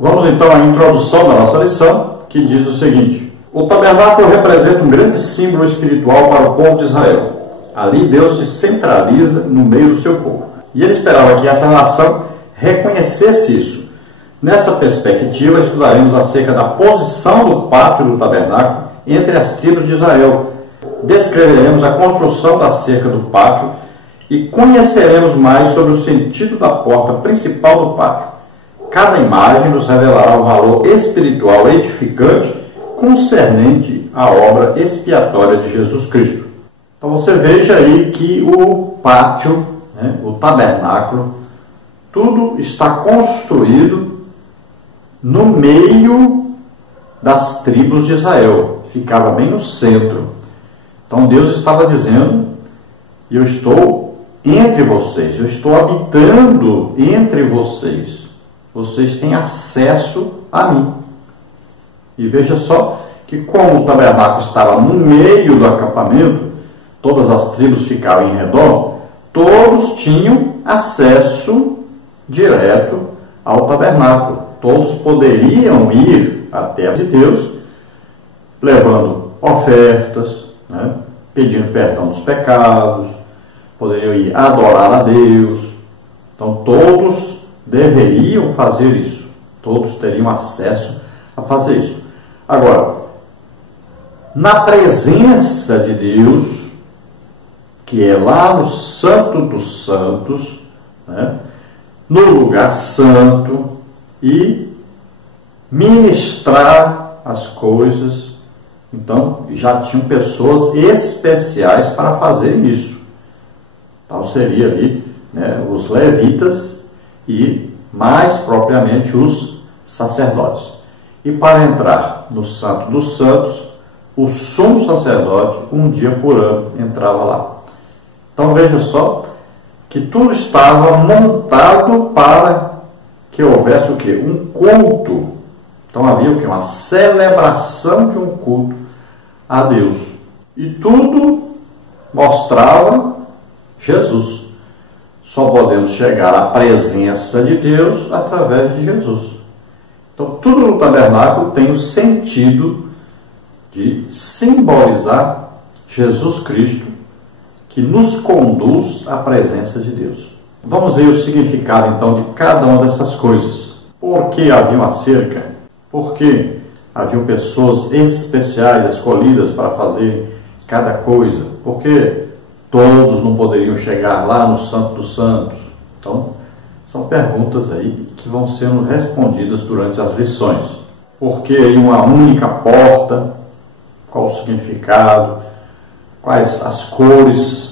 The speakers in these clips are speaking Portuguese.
Vamos então à introdução da nossa lição, que diz o seguinte: o tabernáculo representa um grande símbolo espiritual para o povo de Israel. Ali Deus se centraliza no meio do seu povo. E ele esperava que essa nação reconhecesse isso. Nessa perspectiva, estudaremos acerca da posição do pátio do tabernáculo entre as tribos de Israel. Descreveremos a construção da cerca do pátio e conheceremos mais sobre o sentido da porta principal do pátio. Cada imagem nos revelará o valor espiritual edificante concernente à obra expiatória de Jesus Cristo. Então você veja aí que o pátio, o tabernáculo, tudo está construído no meio das tribos de Israel. Ficava bem no centro. Então Deus estava dizendo: eu estou entre vocês, eu estou habitando entre vocês. Vocês têm acesso a mim. E veja só que, como o tabernáculo estava no meio do acampamento, todas as tribos ficavam em redor, todos tinham acesso direto ao tabernáculo. Todos poderiam ir até de Deus, levando ofertas, pedindo perdão dos pecados, poderiam ir adorar a Deus. Então todos deveriam fazer isso. Todos teriam acesso a fazer isso. Agora, na presença de Deus, que é lá no Santo dos Santos, no lugar santo, e ministrar as coisas, então já tinham pessoas especiais para fazer isso. Então seria ali os levitas e mais propriamente os sacerdotes. E para entrar no Santo dos Santos, o sumo sacerdote, um dia por ano, entrava lá. Então veja só que tudo estava montado para que houvesse o quê? Um culto. Então havia o quê? Uma celebração de um culto a Deus. E tudo mostrava Jesus. Só podemos chegar à presença de Deus através de Jesus. Então tudo no tabernáculo tem o sentido de simbolizar Jesus Cristo, que nos conduz à presença de Deus. Vamos ver o significado então de cada uma dessas coisas. Por que havia uma cerca? Por que haviam pessoas especiais escolhidas para fazer cada coisa? Por que todos não poderiam chegar lá no Santo dos Santos? Então, são perguntas aí que vão sendo respondidas durante as lições. Por que aí uma única porta? Qual o significado? Quais as cores?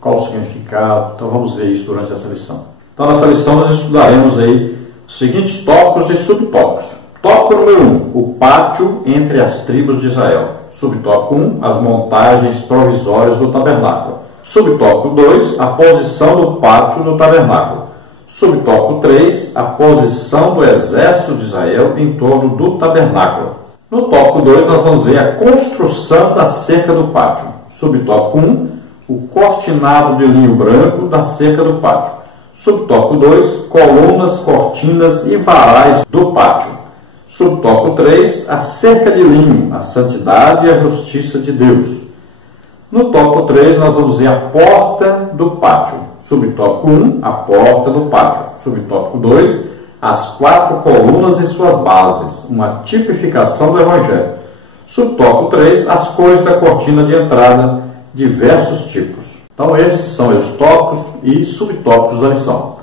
Qual o significado? Então vamos ver isso durante essa lição. Então nessa lição nós estudaremos aí os seguintes tópicos e subtópicos. Tópico número 1, o pátio entre as tribos de Israel. Subtópico 1, as montagens provisórias do tabernáculo. Subtópico 2, a posição do pátio no tabernáculo. Subtópico 3, a posição do exército de Israel em torno do tabernáculo. No tópico 2, nós vamos ver a construção da cerca do pátio. Subtópico 1, o cortinado de linho branco da cerca do pátio. Subtópico 2, colunas, cortinas e varais do pátio. Subtópico 3, a cerca de linho, a santidade e a justiça de Deus. No tópico 3, nós vamos ver a porta do pátio. Subtópico 1, a porta do pátio. Subtópico 2, as 4 colunas e suas bases, uma tipificação do Evangelho. Subtópico 3, as cores da cortina de entrada, diversos tipos. Então esses são os tópicos e subtópicos da lição.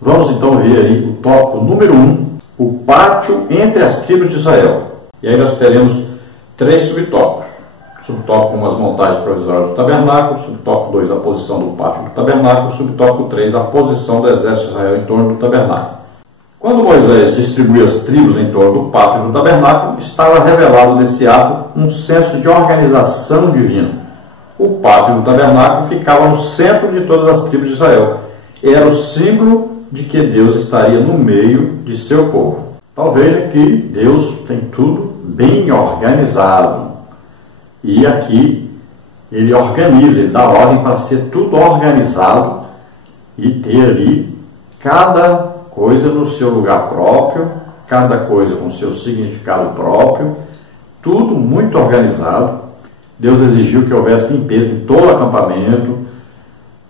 Vamos então ver aí o tópico número 1, o pátio entre as tribos de Israel. E aí nós teremos 3 subtópicos. Subtópico 1, as montagens provisórias do tabernáculo. Subtópico 2, a posição do pátio do tabernáculo. Subtópico 3, a posição do exército de Israel em torno do tabernáculo. Quando Moisés distribuiu as tribos em torno do pátio do tabernáculo, estava revelado nesse ato um senso de organização divina. O pátio do tabernáculo ficava no centro de todas as tribos de Israel. Era o símbolo de que Deus estaria no meio de seu povo. Então veja que Deus tem tudo bem organizado. E aqui ele organiza, ele dá ordem para ser tudo organizado e ter ali cada coisa no seu lugar próprio cada coisa com seu significado próprio, tudo muito organizado. Deus exigiu que houvesse limpeza em todo o acampamento,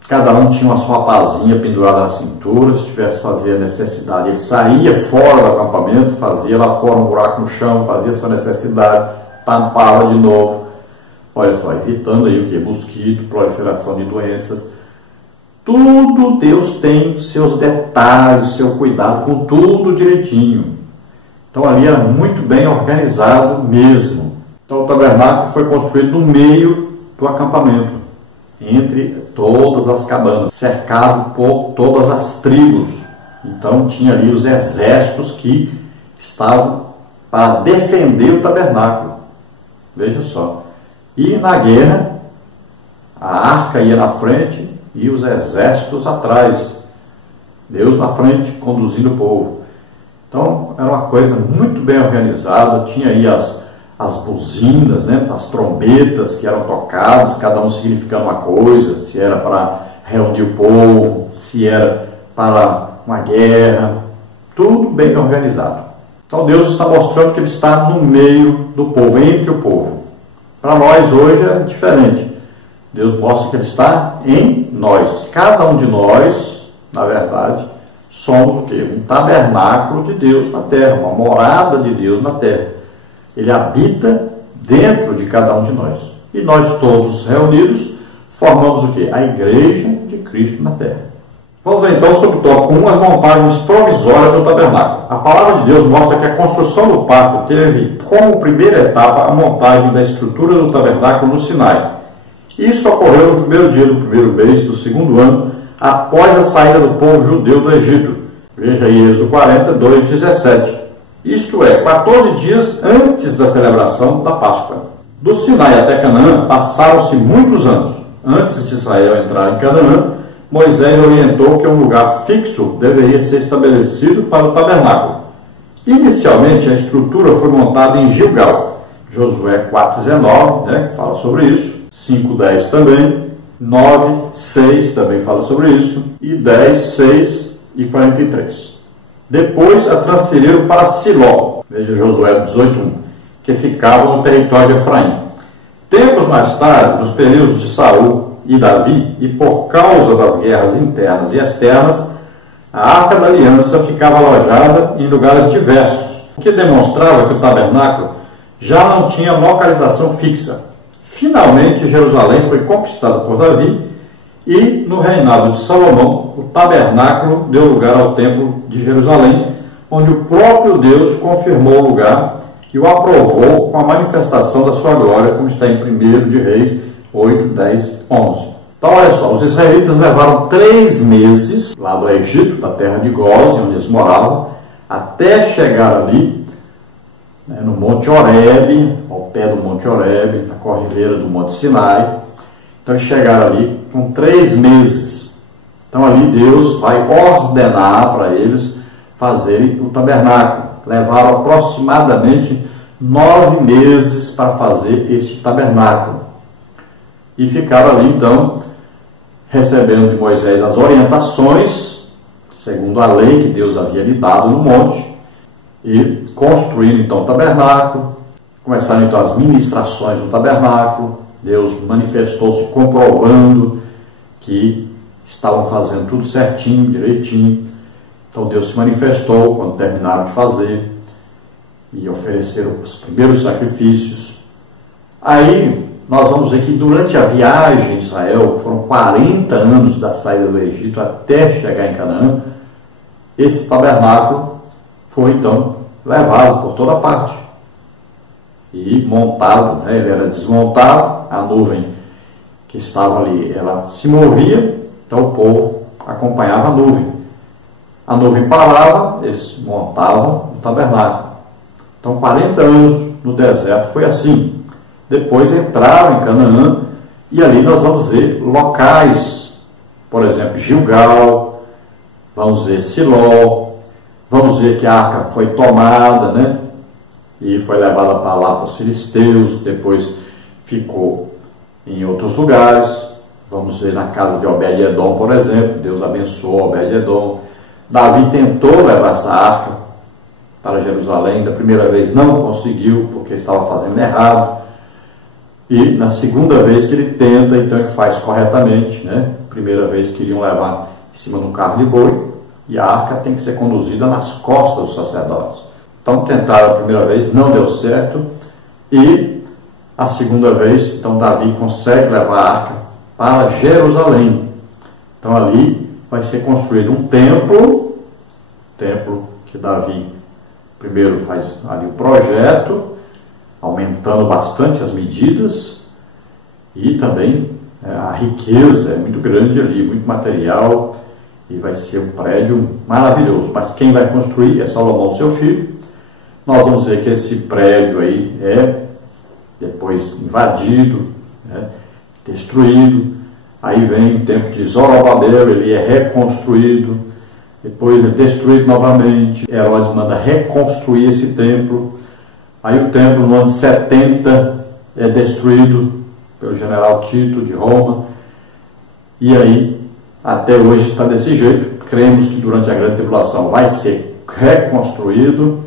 cada um tinha uma sua pazinha pendurada na cintura, se tivesse fazer a necessidade, ele saía fora do acampamento, fazia lá fora um buraco no chão, fazia a sua necessidade, tampava de novo. Olha só, evitando aí o que? Mosquito, proliferação de doenças. Tudo Deus tem seus detalhes, seu cuidado com tudo direitinho. Então ali era muito bem organizado mesmo. Então o tabernáculo foi construído no meio do acampamento, entre todas as cabanas, cercado por todas as tribos. Então tinha ali os exércitos que estavam para defender o tabernáculo. Veja só. E na guerra, a arca ia na frente e os exércitos atrás. Deus na frente, conduzindo o povo. Então, era uma coisa muito bem organizada. Tinha aí as buzinas, né, as trombetas que eram tocadas, cada um significando uma coisa, se era para reunir o povo, se era para uma guerra, tudo bem organizado. Então, Deus está mostrando que Ele está no meio do povo, entre o povo. Para nós hoje é diferente. Deus mostra que Ele está em nós. Cada um de nós, na verdade, somos o quê? Um tabernáculo de Deus na terra, uma morada de Deus na terra. Ele habita dentro de cada um de nós. E nós todos reunidos formamos o quê? A igreja de Cristo na terra. Vamos ver então sobre o tópico 1, as montagens provisórias do tabernáculo. A palavra de Deus mostra que a construção do pátio teve como primeira etapa a montagem da estrutura do tabernáculo no Sinai. Isso ocorreu no primeiro dia do primeiro mês do segundo ano, após a saída do povo judeu do Egito. Veja aí Êxodo 40, 2:17. Isto é, 14 dias antes da celebração da Páscoa. Do Sinai até Canaã passaram-se muitos anos. Antes de Israel entrar em Canaã, Moisés orientou que um lugar fixo deveria ser estabelecido para o tabernáculo. Inicialmente, a estrutura foi montada em Gilgal. Josué 4:19, né, que fala sobre isso. 5:10 também. 9:6 também fala sobre isso. E 10:6 e 43. Depois a transferiram para Siló, veja Josué 18:1, que ficava no território de Efraim. Tempos mais tarde, nos períodos de Saul e Davi, e por causa das guerras internas e externas, a Arca da Aliança ficava alojada em lugares diversos, o que demonstrava que o tabernáculo já não tinha localização fixa. Finalmente, Jerusalém foi conquistada por Davi e, no reinado de Salomão, o tabernáculo deu lugar ao templo de Jerusalém, onde o próprio Deus confirmou o lugar e o aprovou com a manifestação da sua glória, como está em 1 de Reis 8, 10, 11. Então, olha só, os israelitas levaram 3 meses lá do Egito, da terra de Gósen, onde eles moravam, até chegar ali, né, no Monte Horebe, ao pé do Monte Horebe, na cordilheira do Monte Sinai. Então, eles chegaram ali com 3 meses. Então, ali Deus vai ordenar para eles fazerem o tabernáculo. Levaram aproximadamente 9 meses para fazer este tabernáculo. E ficaram ali, então, recebendo de Moisés as orientações, segundo a lei que Deus havia lhe dado no monte, e construindo, então, o tabernáculo. Começaram, então, as ministrações do tabernáculo. Deus manifestou-se comprovando que estavam fazendo tudo certinho, direitinho. Então, Deus se manifestou quando terminaram de fazer e ofereceram os primeiros sacrifícios. Aí, nós vamos ver que durante a viagem de Israel, que foram 40 anos da saída do Egito até chegar em Canaã, esse tabernáculo foi então levado por toda parte e montado, né? Ele era desmontado, a nuvem que estava ali, ela se movia, então o povo acompanhava a nuvem. A nuvem parava, eles montavam o tabernáculo. Então 40 anos no deserto foi assim. Depois entraram em Canaã e ali nós vamos ver locais, por exemplo, Gilgal, vamos ver Siló, vamos ver que a arca foi tomada, né? E foi levada para lá para os filisteus, depois ficou em outros lugares. Vamos ver na casa de Obed-Edom, por exemplo, Deus abençoou Obed-Edom. Davi tentou levar essa arca para Jerusalém. Da primeira vez não conseguiu, porque estava fazendo errado. E na segunda vez que ele tenta, então ele faz corretamente, né? Primeira vez queriam levar em cima de um carro de boi, e a arca tem que ser conduzida nas costas dos sacerdotes. Então tentaram a primeira vez, não deu certo, e a segunda vez, então Davi consegue levar a arca para Jerusalém. Então ali vai ser construído um templo que Davi primeiro faz ali o projeto, aumentando bastante as medidas, e também a riqueza é muito grande ali, muito material, e vai ser um prédio maravilhoso. Mas quem vai construir é Salomão, seu filho. Nós vamos ver que esse prédio aí é depois invadido, né, destruído. Aí vem o tempo de Zorobabel, ele é reconstruído, depois é destruído novamente. Herodes manda reconstruir esse templo. Aí o templo no ano 70 é destruído pelo general Tito de Roma, e aí até hoje está desse jeito. Cremos que durante a grande tribulação vai ser reconstruído,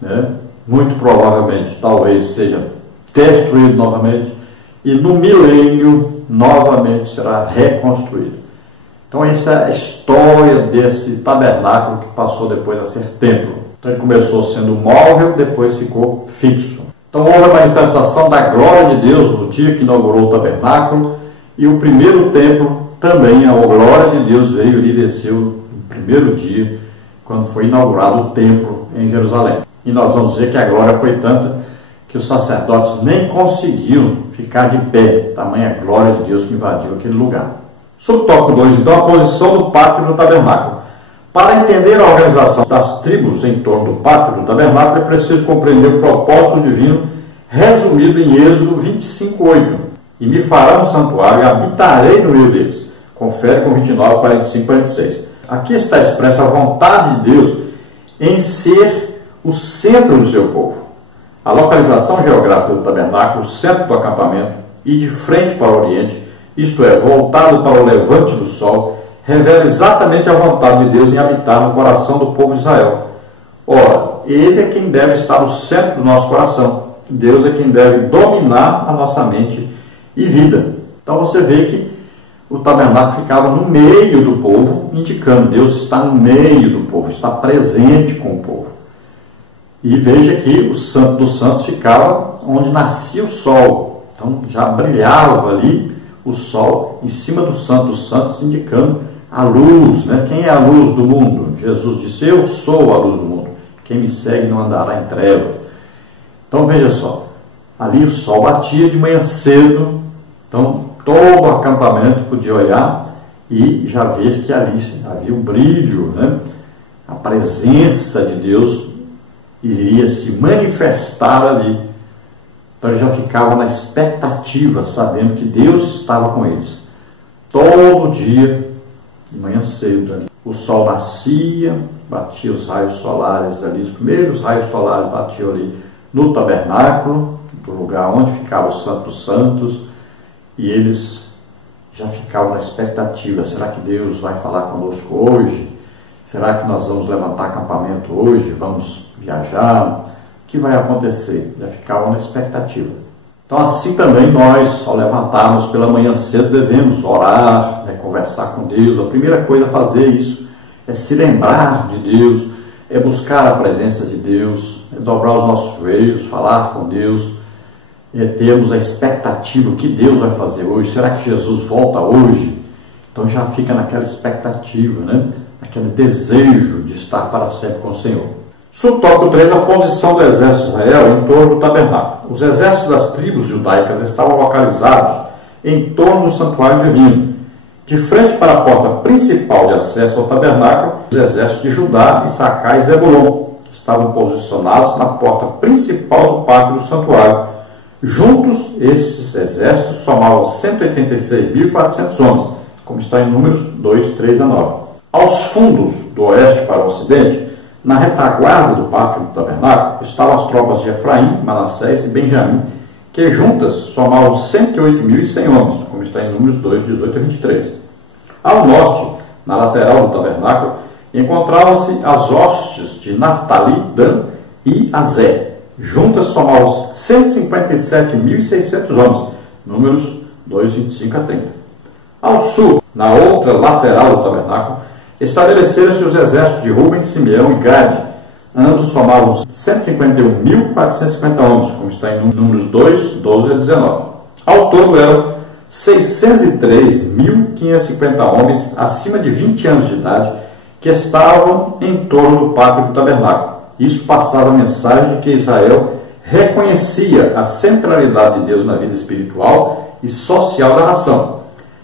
né? Muito provavelmente talvez seja destruído novamente, e no milênio novamente será reconstruído. Então essa é a história desse tabernáculo que passou depois a ser templo. Então ele começou sendo móvel, depois ficou fixo. Então houve a manifestação da glória de Deus no dia que inaugurou o tabernáculo, e o primeiro templo também, a glória de Deus veio e desceu no primeiro dia, quando foi inaugurado o templo em Jerusalém. E nós vamos ver que a glória foi tanta que os sacerdotes nem conseguiram ficar de pé, tamanha glória de Deus que invadiu aquele lugar. Subtópico 2, então, a posição do pátio do tabernáculo. Para entender a organização das tribos em torno do pátio do tabernáculo, é preciso compreender o propósito divino resumido em Êxodo 25:8. E me fará um santuário e habitarei no meio deles. Confere com 29, 45, 46. Aqui está expressa a vontade de Deus em ser o centro do seu povo. A localização geográfica do tabernáculo, centro do acampamento e de frente para o oriente, isto é, voltado para o levante do sol, revela exatamente a vontade de Deus em habitar no coração do povo de Israel. Ora, Ele é quem deve estar no centro do nosso coração. Deus é quem deve dominar a nossa mente e vida. Então você vê que o tabernáculo ficava no meio do povo, indicando Deus está no meio do povo, está presente com o povo. E veja que o Santo dos Santos ficava onde nascia o sol. Então já brilhava ali o sol em cima do Santo dos Santos, indicando a luz, né? Quem é a luz do mundo? Jesus disse: eu sou a luz do mundo. Quem me segue não andará em trevas. Então veja só, ali o sol batia de manhã cedo, então todo o acampamento podia olhar e já ver que ali havia o brilho, né? A presença de Deus iria se manifestar ali. Então ele já ficava na expectativa, sabendo que Deus estava com eles. Todo dia, de manhã cedo, ali, o sol nascia, batia os raios solares ali, os primeiros raios solares batiam ali no tabernáculo, no lugar onde ficava o Santo dos Santos, e eles já ficavam na expectativa: será que Deus vai falar conosco hoje? Será que nós vamos levantar acampamento hoje? Vamos viajar? O que vai acontecer? Já ficavam na expectativa. Então assim também nós, ao levantarmos pela manhã cedo, devemos orar, conversar com Deus. A primeira coisa a fazer isso é se lembrar de Deus, é buscar a presença de Deus, é dobrar os nossos joelhos, falar com Deus, é termos a expectativa: o que Deus vai fazer hoje? Será que Jesus volta hoje? Então já fica naquela expectativa, né? Aquele desejo de estar para sempre com o Senhor. Subtópico 3, a posição do exército de Israel em torno do tabernáculo. Os exércitos das tribos judaicas estavam localizados em torno do santuário divino. De frente para a porta principal de acesso ao tabernáculo, os exércitos de Judá, Issacar e Zebulon estavam posicionados na porta principal do pátio do santuário. Juntos, esses exércitos somavam 186.400 homens, como está em Números 2, 3 a 9. Aos fundos do oeste para o ocidente, na retaguarda do pátio do tabernáculo, estavam as tropas de Efraim, Manassés e Benjamim, que juntas somavam 108.100 homens, como está em Números 2, 18 a 23. Ao norte, na lateral do tabernáculo, encontravam-se as hostes de Naftali, Dan e Azé. Juntas somavam 157.600 homens, números 2, 25 a 30. Ao sul, na outra lateral do tabernáculo, estabeleceram-se os exércitos de Ruben, Simeão e Gade. Ambos somavam 151.450 homens, como está em números 2, 12 a 19. Ao todo eram 603.550 homens acima de 20 anos de idade que estavam em torno do pátio do tabernáculo. Isso passava a mensagem de que Israel reconhecia a centralidade de Deus na vida espiritual e social da nação.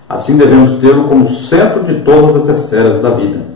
Assim devemos tê-lo como centro de todas as esferas da vida.